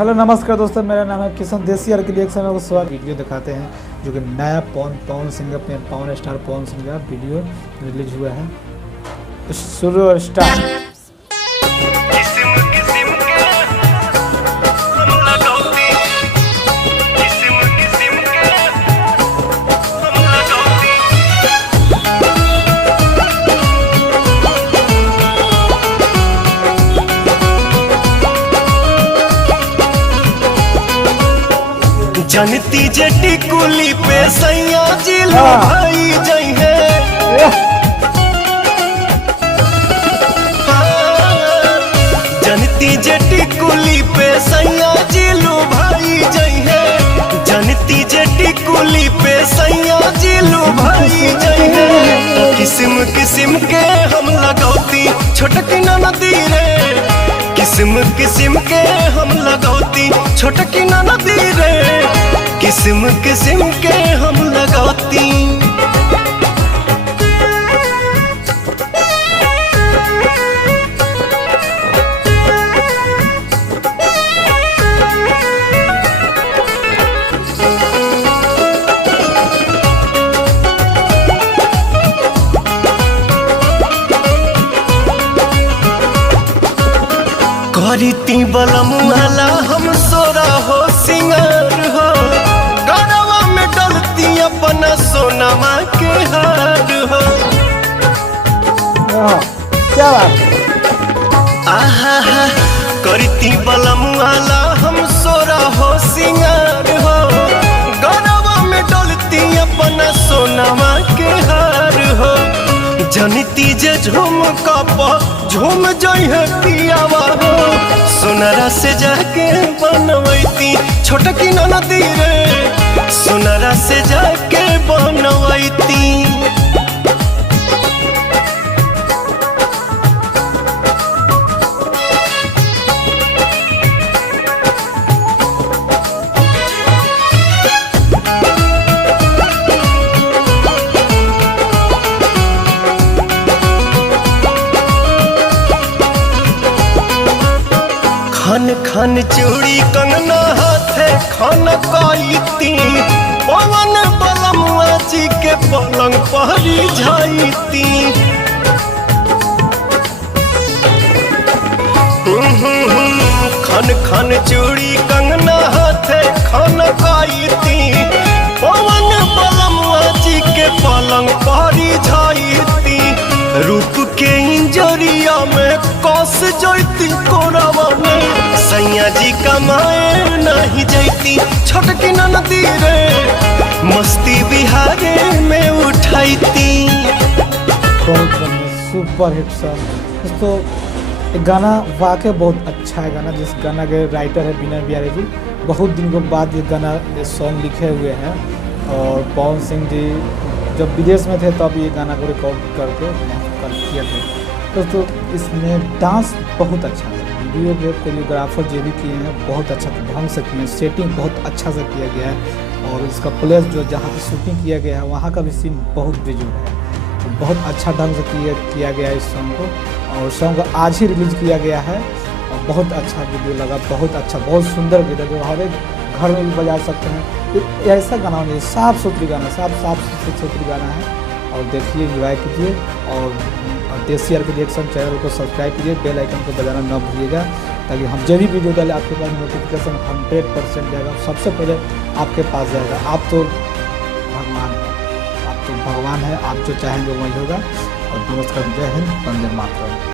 Hello नमस्कार दोस्तों, मेरा नाम है किशन। देसी आर के रिएक्शन में स्वागत। वीडियो दिखाते हैं जो कि नया पवन सिंह अपने पवन स्टार पवन सिंह का वीडियो रिलीज हुआ है। शुरू और स्टार्ट। जनती जटी कुली पे सैया जिलो भाई जई है। जनती जटी कुली पे सैया जिलो भाई जई है। जनती जटी कुली पे सैया जिलो भाई जई है। किस्म किस्म के हम लगौती छोटकी नदी रे। किस्म किस्म के हम लगौती छोटकी नदी रे। किस्म किस्म के हम लगौती। करीती बलम वाला हम सोरा हो सिंगार हो। गरवा में डलती अपना सोनमा के हार हो। क्या बात। आहा करीती बलम वाला हम सोरा हो सिंगार हो। गरवा में डलती अपना सोनमा के हार हो। जनती जे झूम कप झूम जई है पियावा हो। सोनरा से जाके बनवैती छोटकी नदी रे। सोनरा से जाके बनवैती। खन खन चूड़ी कंगना हाथे खन कईती। पवन बलमुआ जी के पलंग पहरी जाईती। खन खन चूड़ी कंगना हाथे खन कईती। पवन बलमुआ जी के पलंग पहरी जाईती। रूप के इंजरिया में कस जैती कोरावा में। सैया जी कमाए नहीं जैती छोटकी नदी रे। मस्ती बिहारे में उठाईती। बहुत सुपर हिट सॉन्ग दोस्तों। एक गाना वाकई बहुत अच्छा है गाना। जिस गाना के राइटर है विनय बिहारी जी। बहुत दिन के बाद ये सॉन्ग लिखे हुए हैं। और पवन सिंह जी जब विदेश में थे तब ये गाना को रिकॉर्ड करके किए थे दोस्तों। इसमें डांस बहुत अच्छा है। वीडियो के कोरियोग्राफर जो भी किए हैं बहुत अच्छा ढंग से किए हैं। सेटिंग बहुत अच्छा से किया गया है। और इसका प्लेस जो जहाँ की शूटिंग किया गया है वहाँ का भी सीन बहुत बेजोड़ है। तो बहुत अच्छा ढंग से किया गया है इस सॉन्ग को। और सॉन्ग को आज ही रिलीज किया गया है। और बहुत अच्छा वीडियो लगा, बहुत अच्छा, बहुत सुंदर वीडियो जो हर एक घर में भी बजा सकते हैं। ऐसा गाना नहीं, साफ सुथरी गाना, साफ सुथरी गाना है। और देखिए, एंजॉय कीजिए। और देसी आर के रिएक्शन चैनल को सब्सक्राइब कीजिए। बेल आइकन को बजाना न भूलिएगा ताकि हम जब भी वीडियो डालें आपके पास नोटिफिकेशन 100% जाएगा, सबसे पहले आपके पास जाएगा। आप तो भगवान हैं, आप जो चाहेंगे वही होगा। और नमस्कार, जय हिंद, वंदे मातरम।